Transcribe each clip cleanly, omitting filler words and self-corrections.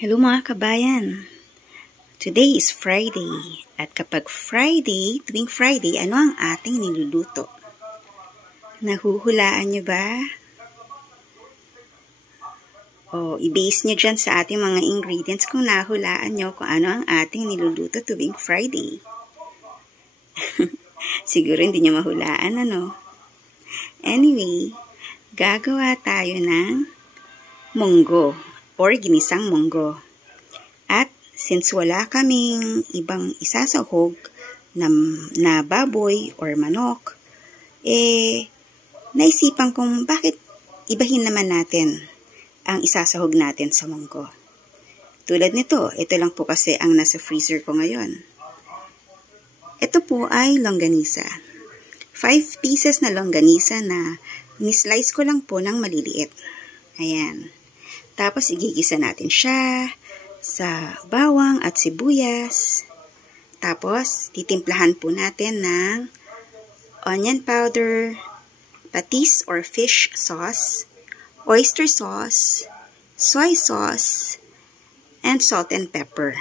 Hello mga kabayan! Today is Friday. At kapag tuwing Friday, ano ang ating niluluto? Nahuhulaan nyo ba? O, i-base nyo dyan sa ating mga ingredients kung nahulaan nyo kung ano ang ating niluluto tuwing Friday. Siguro hindi nyo mahulaan, ano? Anyway, gagawa tayo ng munggo or ginisang munggo. At since wala kaming ibang isasahog na baboy or manok, naisipan kong bakit ibahin naman natin ang isasahog natin sa munggo. Tulad nito, ito lang po kasi ang nasa freezer ko ngayon. Ito po ay longganisa. 5 pieces na longganisa na ni-slice ko lang po ng maliliit. Ayan. Tapos igigisa natin siya sa bawang at sibuyas. Tapos titimplahan po natin ng onion powder, patis or fish sauce, oyster sauce, soy sauce, and salt and pepper.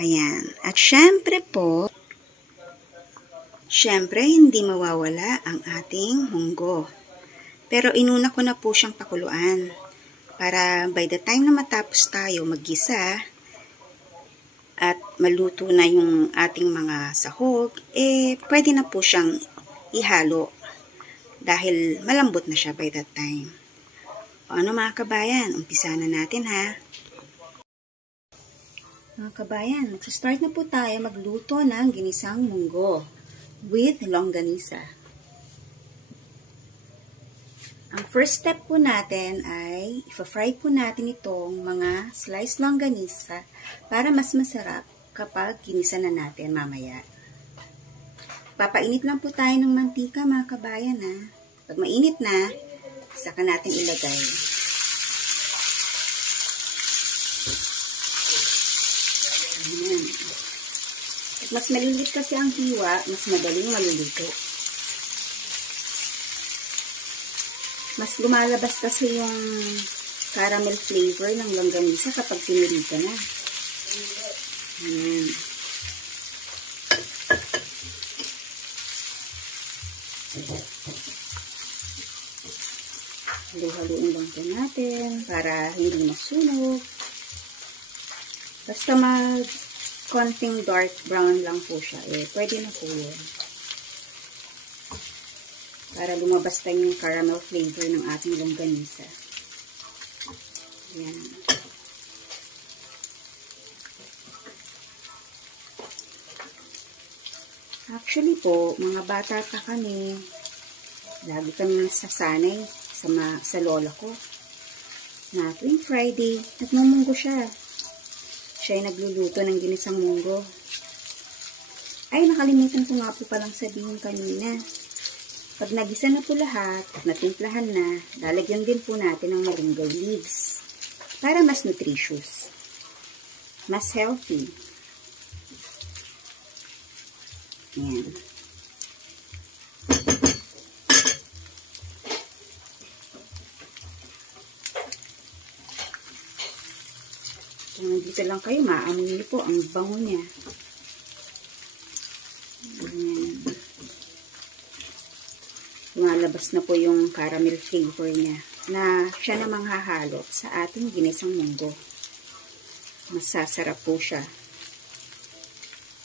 Ayan. At syempre hindi mawawala ang ating munggo. Pero inuna ko na po siyang pakuluan. Para by the time na matapos tayo maggisa at maluto na yung ating mga sahog, pwede na po siyang ihalo dahil malambot na siya by that time. O ano mga kabayan, umpisa na natin ha. Mga kabayan, magsa-start na po tayo magluto ng ginisang munggo with longganisa. Ang first step po natin ay ipa-fry po natin itong mga sliced longganisa para mas masarap kapag ginisa na natin mamaya. Papainit lang po tayo ng mantika mga kabayan ha. Pag mainit na, saka natin ilagay. Ayan. At mas malilit kasi ang hiwa, mas madaling maluluto. Mas lumalabas kasi yung caramel flavor ng longganisa kapag sinirita na. Ayan. Halo-haloin lang po natin para hindi masunog. Basta konting dark brown lang po siya. Pwede na po yun. Para lumabas tayo yung caramel flavor ng ating longganisa. Ayan. Actually po, mga bata pa kami, lagi kami nasasanay sa lola ko. Na tuwing Friday, nagmumunggo siya. Siya ay nagluluto ng ginisang munggo. Ay, nakalimutan ko nga po palang sabihin kanina. Pag nagisa na po lahat at natimplahan na, lalagyan din po natin ng malunggay leaves para mas nutritious, mas healthy. Ayan. Kung nandito lang kayo, maamoy niyo po ang bango niya. Ayan. Lumalabas na po yung caramel flavor niya na siya namang hahalo sa ating ginisang munggo. Masasarap po siya.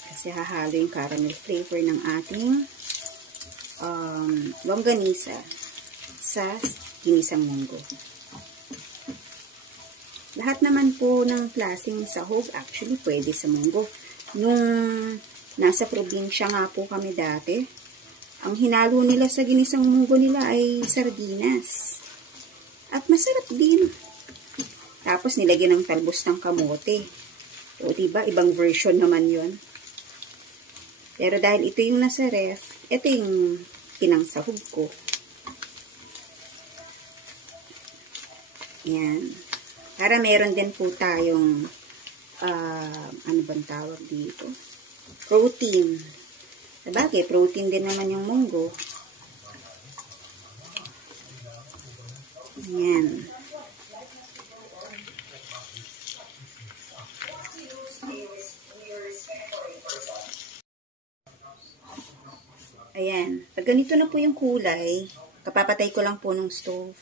Kasi hahalo yung caramel flavor ng ating longganisa sa ginisang munggo. Lahat naman po ng klaseng sahog actually pwede sa munggo. Nung nasa probinsya nga po kami dati, ang hinalo nila sa ginisang munggo nila ay sardinas. At masarap din. Tapos nilagyan ng talbos ng kamote. O diba, ibang version naman yon. Pero dahil ito yung nasa ref, ito yung pinangsahog ko. Yan. Para meron din po tayong, ano bang tawag dito? Protein. Sabagay, protein din naman yung munggo. Ayan. Ayan. Pag ganito na po yung kulay, kapapatay ko lang po ng stove.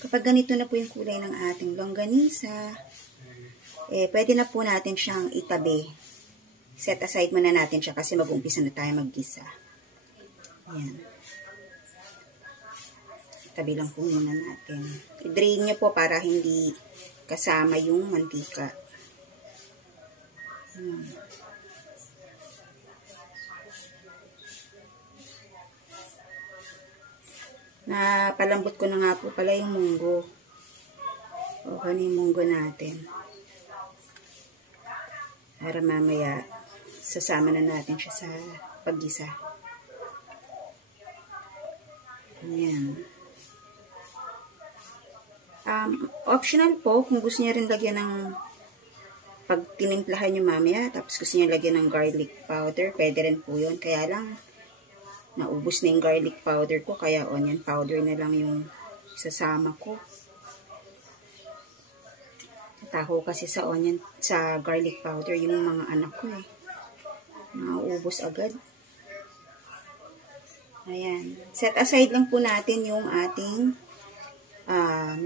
Kapag ganito na po yung kulay ng ating longganisa, pwede na po natin siyang itabi. Set aside muna natin siya kasi mag-umpisa na tayo maggisa. Ayan. Tabi lang po muna natin. I-drain nyo po para hindi kasama yung mantika. Napalambot ko na nga po pala yung munggo. O, ano yung munggo natin. Para mamaya, sasama na natin siya sa paggisa. Ayan. Optional po, kung gusto niya rin lagyan ng pag tinimplahan nyo mamaya, tapos gusto niya lagyan ng garlic powder, pwede rin po yun. Kaya lang, naubos na yung garlic powder ko, kaya onion powder na lang yung sasama ko. Nataho kasi sa garlic powder yung mga anak ko eh. Nauubos agad. Ayan. Set aside lang po natin yung ating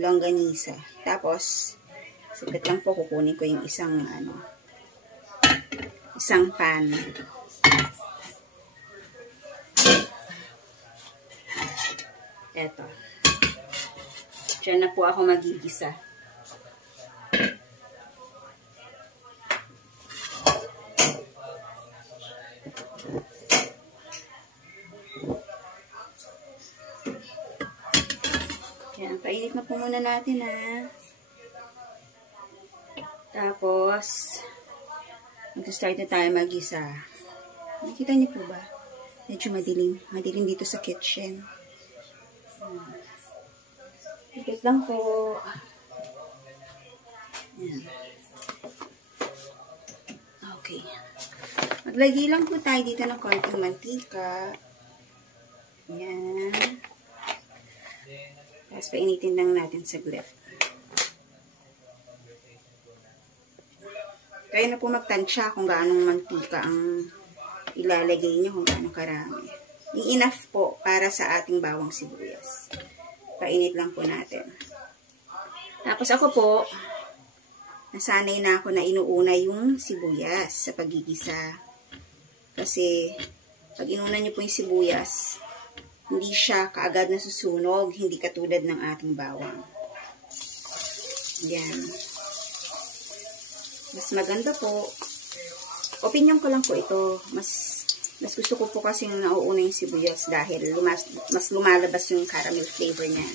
longganisa. Tapos, saglit lang po kukunin ko yung isang pan. Eto. Diyan na po ako magigisa. Yan, painit na po muna natin Tapos, mag-start na tayo mag-isa. Nakita niyo po ba? Medyo madilim. Madilim dito sa kitchen. Higit lang po. Yan. Okay. Maglagay lang po tayo dito ng konting mantika. Yan. Tapos painitin lang natin saglit. Kaya na po magtansya kung gaano mantika ang ilalagay nyo, kung gaano karami. Yung enough po para sa ating bawang sibuyas. Painit lang po natin. Tapos ako po, nasanay na ako na inuuna yung sibuyas sa pagigisa. Kasi, pag inuna nyo po yung sibuyas, hindi siya kaagad nasusunog, hindi katulad ng ating bawang. Yan. Mas maganda po. Opinion ko lang po ito. Mas gusto ko po kasi nauuna yung sibuyas dahil mas lumalabas yung caramel flavor niya.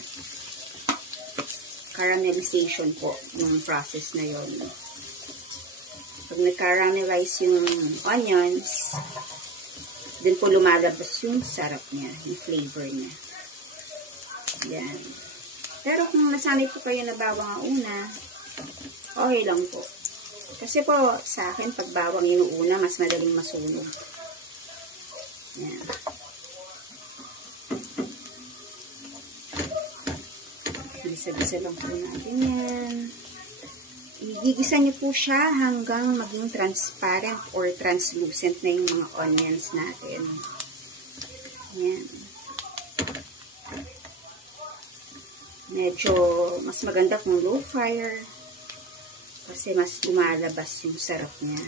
Caramelization po yung process na yon. Pag nag-caramelize yung onions, din po lumalabas yung sarap niya, yung flavor niya. Yan. Pero kung nasanay po kayo na bawang ang una, okay lang po. Kasi po, sa akin, pag bawang inuuna, mas madaling masunog. Yan. Gisa-gisa lang po natin yan. Igigisa niyo po siya hanggang maging transparent or translucent na yung mga onions natin. Yan. Medyo mas maganda kung low fire kasi mas lumalabas yung sarap niya.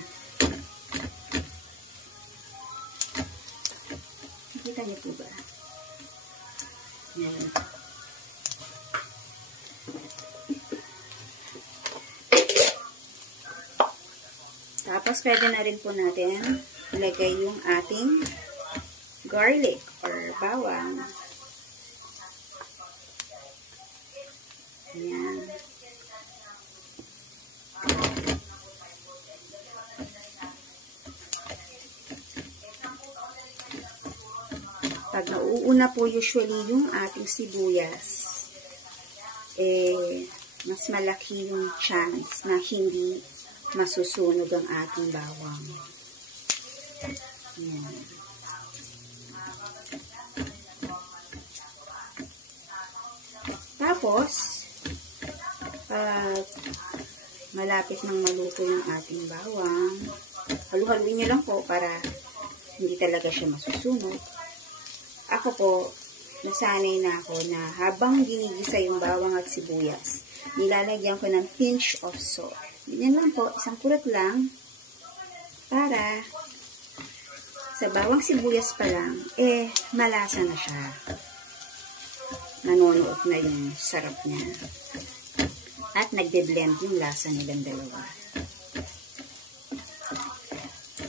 Nakita niyo po ba? Yan. Tapos, pwede na rin po natin ilagay yung ating garlic or bawang. Ayan. Pag nauuna po usually yung ating sibuyas, mas malaki yung chance na hindi masusunog ang ating bawang. Yan. Tapos, malapit nang maluto yung ating bawang, halu-haluin nyo lang po para hindi talaga siya masusunog. ako po, nasanay na ako na habang ginigisa yung bawang at sibuyas, nilalagyan ko ng pinch of salt. Ganyan lang po, isang kurot lang para sa bawang sibuyas pa lang, malasa na siya. Nanonood na yung sarap niya. At nagde-blend yung lasa nilang dalawa.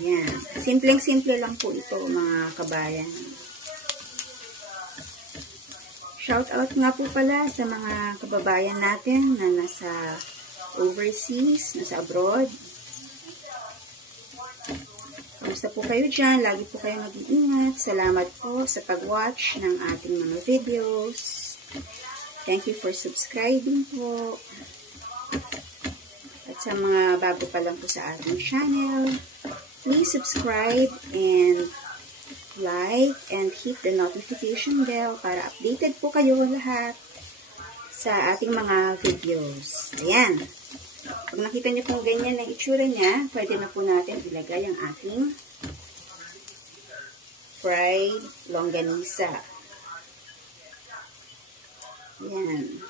Yan. Simpleng-simple lang po ito, mga kabayan. Shout out nga po pala sa mga kababayan natin na nasa overseas, nasa abroad. Kamusta po kayo dyan? Lagi po kayo mag-iingat. Salamat po sa pag-watch ng ating mga videos. Thank you for subscribing po. At sa mga bago pa lang po sa ating channel, please subscribe and like and hit the notification bell para updated po kayo lahat sa ating mga videos. Ayan. Pag nakita niyo kung ganyan ang itsura niya, pwede na po natin ilagay ang ating fried longganisa. Ayan.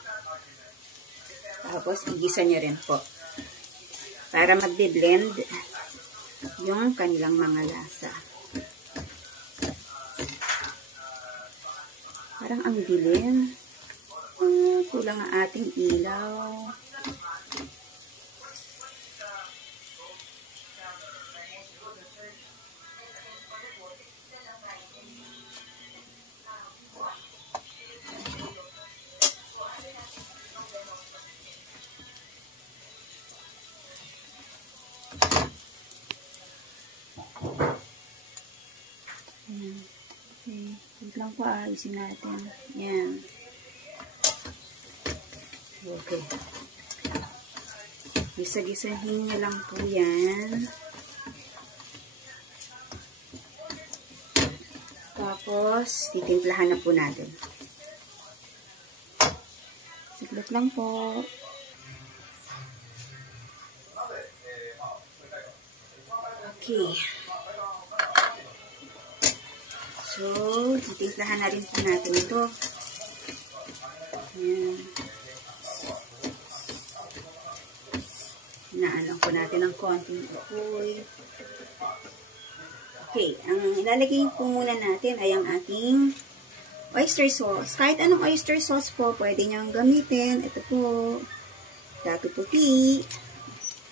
Tapos, igisa niyo rin po. Para magbe-blend yung kanilang mga lasa. Parang ang dilim. Kulang ang ating ilaw. Okay. Wait lang po, ayusin natin. Yan. Okay. Gisa-gisahin niyo lang po yan. Tapos, titimplahan na po natin. Saglit lang po. Okay. So, titimplahan na rin po natin ito. Ayan. Hinaalang po natin ng konting apoy. Okay, ang ilalagay po muna natin ay ang ating oyster sauce. Kahit anong oyster sauce po, pwede niyong gamitin. Ito po, Dato Puti,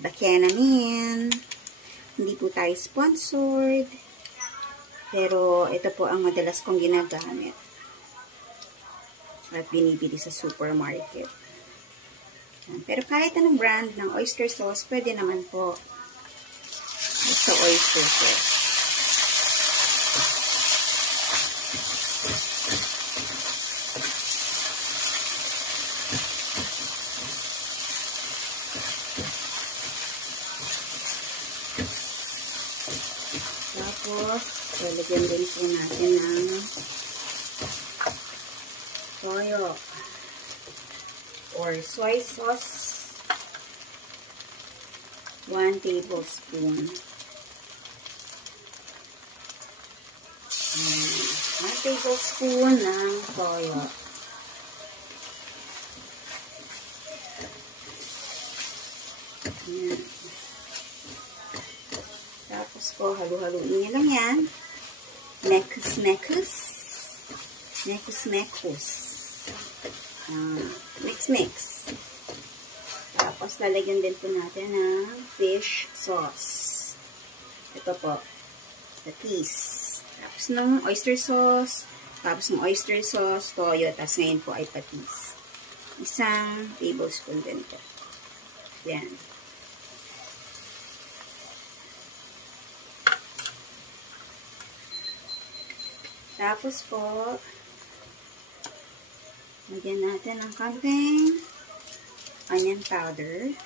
Buchanan. Hindi po tayo sponsored. Pero ito po ang madalas kong ginagamit. At binibili sa supermarket. Pero kahit anong brand ng oyster sauce, pwede naman po. Ito oyster sauce. Tapos, lalagyan din po natin ng toyo or soy sauce, 1 tablespoon. 1 tablespoon ng toyo. Ayan. Tapos po, halu-haluin niyo lang yan. Mix. Mix. Tapos, lalagyan din po natin ng fish sauce. Ito po. Patis. Tapos, ng oyster sauce. Tapos, ng oyster sauce, toyo. Tapos, ngayon po ay patis. 1 tablespoon din po. Yan. Tapos po, lagyan natin ng konting onion powder.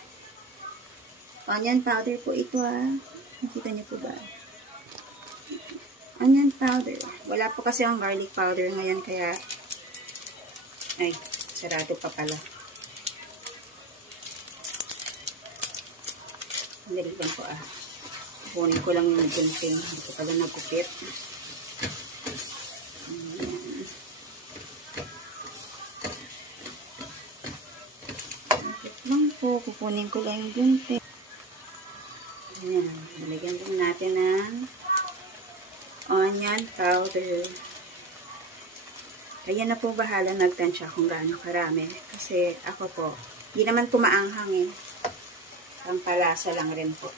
Onion powder po ito Nakita niyo po ba? Onion powder. Wala po kasi ang garlic powder ngayon kaya ay, sarado pa pala. Dali lang po Kunin ko lang yung gunting. Hindi ko pala nagupit. Ayan. po. Kukunin ko lang yung gunting. Ayan. Nalagyan din natin ng onion powder. Kaya na po bahala magtansya kung gaano karami. Kasi ako po, hindi naman po maanghang eh. Pampalasa lang rin po.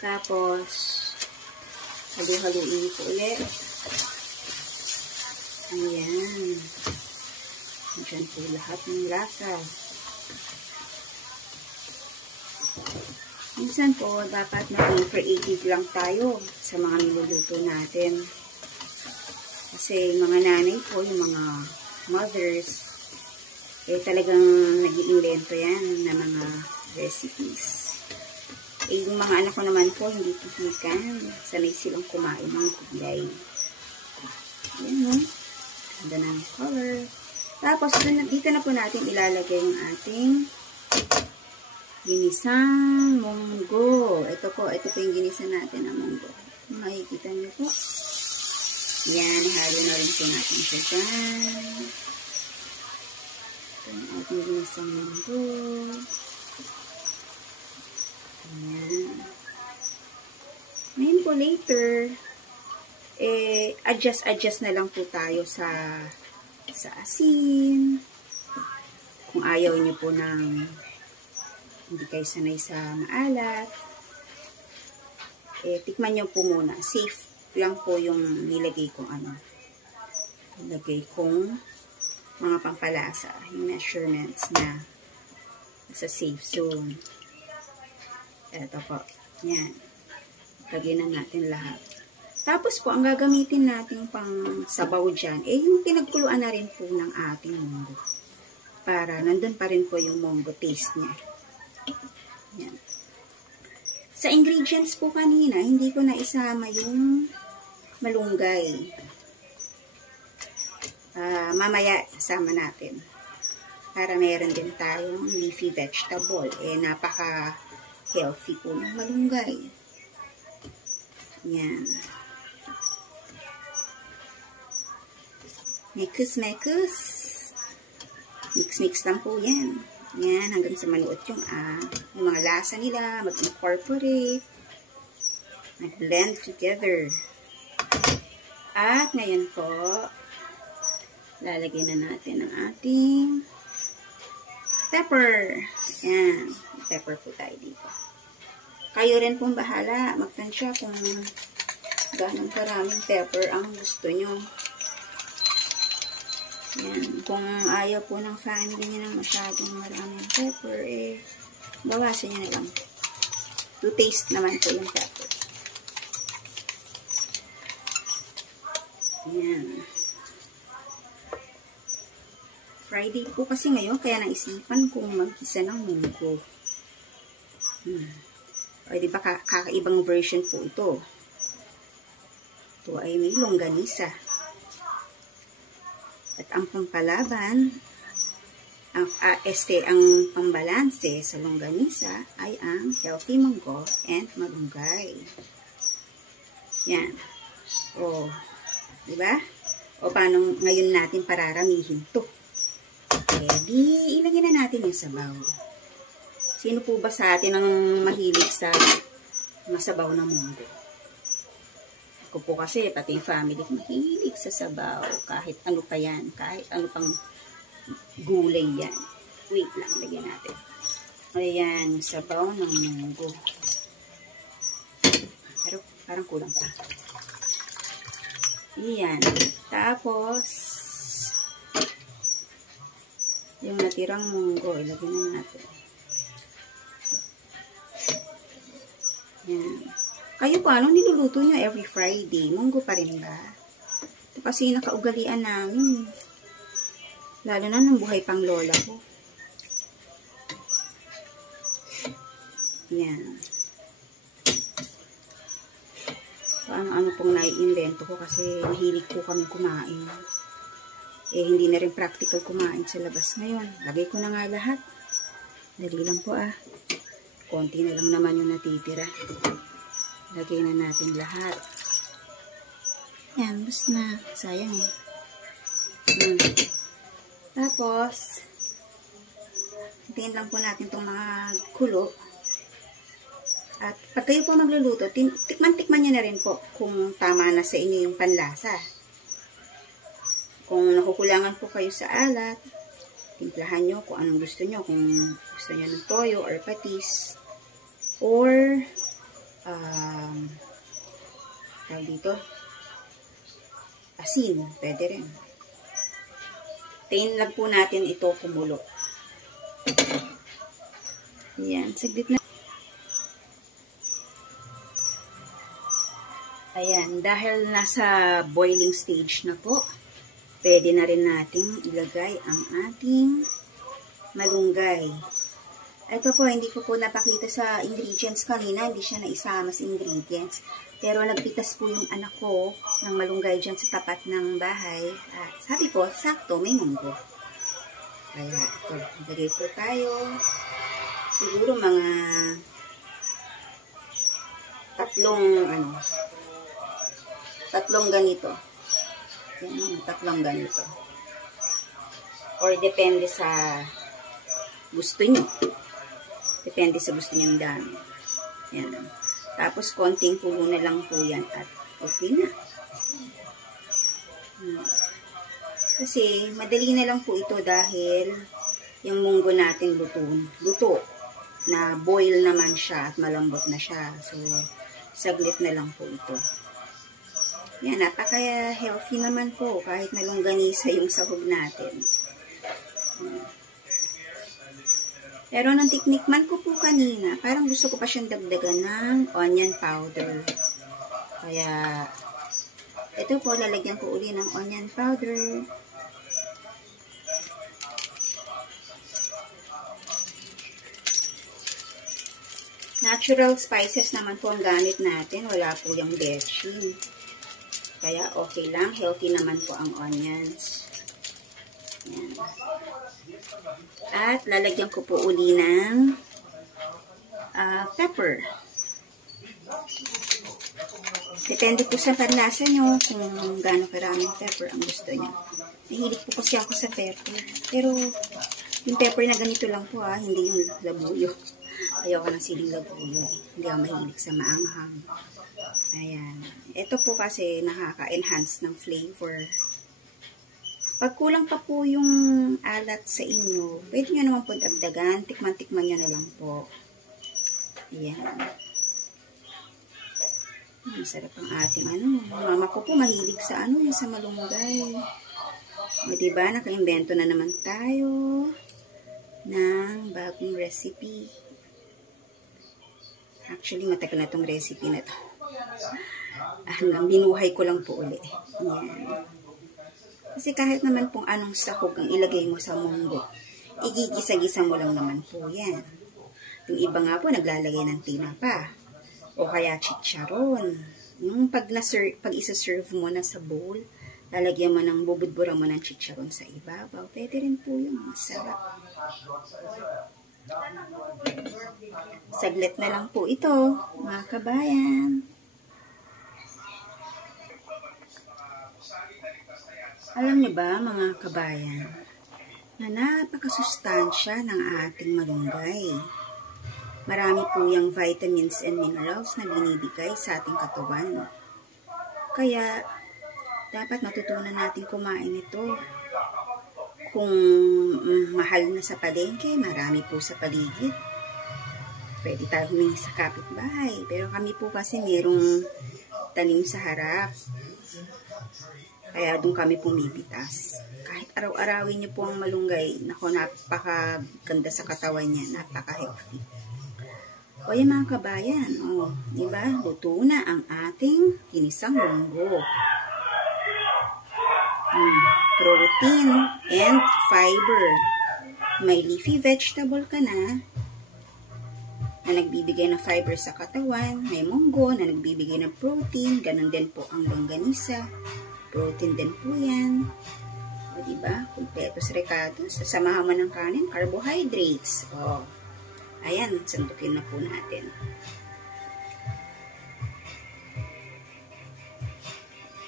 Tapos, halu-haluin po ulit. Ayan. Diyan po lahat ng lasa. Minsan po, dapat maging creative lang tayo sa mga niluluto natin. Kasi mga nanay po, yung mga mothers, eh talagang nag-iimbento yan ng mga recipes. Eh yung mga anak ko naman po, hindi pihikan. Sanay silang kumain ng gulay. Ayan no? Ganda ng color. Tapos dito na po natin ilalagay yung ating ginisang munggo. Ito po yung ginisa natin na munggo. Makikita niyo po. Yan, halo na rin po natin siya dyan. Ito yung ating ginisang munggo. Ayan. Ngayon po later, adjust na lang po tayo sa asin. Kung ayaw nyo po ng hindi kayo sanay sa maalat, tikman nyo po muna. Safe lang po yung nilagay kong nilagay kong mga pampalasa, yung measurements na sa safe zone. Ito po. Yan. Lagyan na natin lahat. Tapos po, ang gagamitin natin pang sabaw dyan, yung pinagkuluan na rin po ng ating munggo. Para nandun pa rin po yung munggo taste niya. Yan. Sa ingredients po kanina, hindi ko na isama yung malunggay. Mamaya, isama natin. Para meron din tayong leafy vegetable. Napaka-healthy po ng malunggay. Yan. Mix. Mix lang po yan. Yan, hanggang sa manuot yung mga lasa nila, mag-incorporate, mag-blend together. At ngayon po, lalagyan na natin ang ating pepper. Yan, pepper po tayo dito. Kayo rin pong bahala, magtansya kung ganong karaming pepper ang gusto nyo. Yan. Kung ayaw po ng family niya ng masyadong maraming pepper, bawasan niya na lang. To taste naman po yung pepper. Yan. Friday po kasi ngayon, kaya naisipan kong mag-isa ng munggo. O, diba kakaibang version po ito. Ito ay may longganisa. At ang pampalaban, ang pambalanse sa longganisa ay ang healthy munggo and malunggay. Yan. O, diba? O, paano ngayon natin pararamihin to? Di ilagyan na natin yung sabaw. Sino po ba sa atin ang mahilig sa masabaw na munggo? Ako po kasi, pati yung family, mahilig sa sabaw. Kahit ano pa yan. Kahit ano pang gulay yan. Wait lang, lagyan natin. Ayan, sabaw ng munggo. Pero parang kulang pa. Ayan. Tapos, yung natirang munggo, ilagyan na natin. Ayan. Kayo po, anong niluluto nyo every Friday? Munggo pa rin ba? Ito kasi nakaugalian namin. Lalo na nung buhay pang lola ko. Yan. Ano-ano pong nai-invento ko kasi mahilig po kami kumain. Hindi na rin practical kumain sa labas ngayon. Lagay ko na nga lahat. Dali lang po Konti na lang naman yung natitira. Lagay na natin lahat. Yan, bus na. Sayang Tapos, Hintayin lang po natin itong mga kulo. At pag kayo po magluluto, tikman-tikman nyo na rin po kung tama na sa inyo yung panlasa. Kung nakukulangan po kayo sa alat, timplahan nyo kung anong gusto nyo. Kung gusto nyo ng toyo or patis. Or, tawag dito, asin. Pwede rin. Tayin lang po natin ito kumulo. Ayan, saglit na. Ayan, dahil nasa boiling stage na po, pwede na rin nating ilagay ang ating malunggay. Ito po, hindi ko po napakita sa ingredients kanina, hindi siya naisama sa ingredients. Pero nagpitas po yung anak ko ng malunggay dyan sa tapat ng bahay. At sabi ko, sakto, may munggo. Kaya ito, ilagay po tayo. Siguro mga tatlong ganito. Yan, tatlong ganito. Or depende sa gusto nyo. Depende sa gusto nyo ng dami. Yan. Tapos, konting kulo na lang po yan at okay na. Kasi, madali na lang po ito dahil yung munggo natin luto. Na boil naman siya at malambot na siya. So, saglit na lang po ito. Yan, napaka-healthy naman po kahit na longganisa yung sahog natin. Pero nung tiknikman ko po kanina, parang gusto ko pa siyang dagdagan ng onion powder. Kaya, ito po, lalagyan ko uli ng onion powder. Natural spices naman po ang gamit natin. Wala po yung betchin. Kaya okay lang. Healthy naman po ang onions. Yan. At lalagyan ko po uli ng pepper. Depende po sa panlasa nyo kung gaano karaming pepper ang gusto nyo. Nahilig po kasi ako sa pepper. Pero yung pepper na ganito lang po hindi yung labuyo. Ayoko ng siling labuyo. Hindi ako mahilig sa maanghang. Ayan. Ito po kasi nakaka-enhance ng flavor. Pag kulang pa po yung alat sa inyo, pwede nyo naman po dagdagan. Tikman-tikman nyo na lang po. Ayan. Masarap ang ating Mama ko po mahilig sa sa malunggay. O diba, naka-invento na naman tayo ng bagong recipe. Actually, matagal na itong recipe na to. Binuhay ko lang po ulit. Ayan. Kasi kahit naman pong anong sahog ang ilagay mo sa munggo, igigisa-gisa mo lang naman po yan. Yung iba nga po, naglalagay ng tinapa. O kaya chicharon. Nung pag isa-serve mo na sa bowl, lalagyan mo ng bubudbura mo ng chicharon sa ibabaw. Pwede rin po yung masarap. Saglit na lang po ito, mga kabayan. Alam niyo ba, mga kabayan, na napakasustansya ng ating malunggay. Marami po yung vitamins and minerals na binibigay sa ating katawan. Kaya, dapat matutunan natin kumain ito. Kung mahal na sa palengke, marami po sa paligid. Pwede tayo humingi sa kapitbahay. Pero kami po kasi mayroong tanim sa harap. Kaya doon kami pumipitas. Kahit araw-arawin niyo po ang malunggay, naku, napakaganda sa katawan niya, napaka-healthy. O yan mga kabayan, diba? Luto na ang ating ginisang munggo. Protein and fiber. May leafy vegetable ka na nagbibigay ng fiber sa katawan. May munggo na nagbibigay ng protein. Ganon din po ang longganisa. Protein din po yan. O diba? Completos recados. Sasamahan mo ng kanin, carbohydrates. O. Ayan, sandukin na po natin.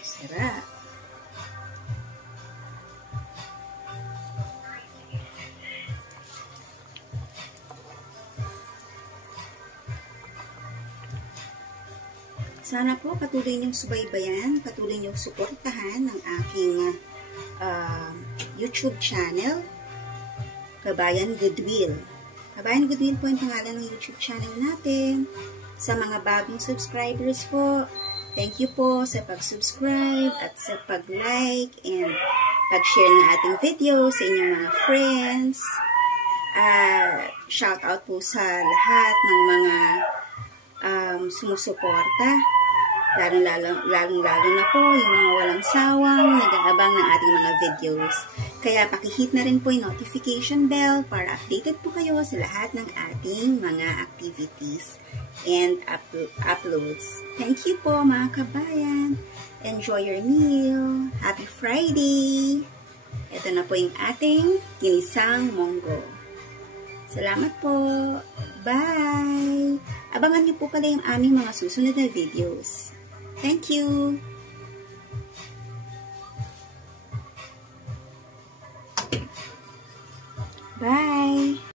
Sarap. Sana po patuloy niyong subaybayan, patuloy niyong suportahan ang aking YouTube channel, Kabayan Goodwill. Kabayan Goodwill po ang pangalan ng YouTube channel natin. Sa mga bagong subscribers po, thank you po sa pag-subscribe at sa pag-like and pag-share ng ating video sa inyong mga friends. Shout out po sa lahat ng mga sumusuporta. Lalong-lalo na po yung mga walang sawang nag-aabang ng ating mga videos. Kaya pakihit na rin po yung notification bell para updated po kayo sa lahat ng ating mga activities and uploads. Thank you po mga kabayan. Enjoy your meal. Happy Friday! Ito na po yung ating ginisang monggo. Salamat po. Bye! Abangan niyo po pala yung aming mga susunod na videos. Thank you! Bye!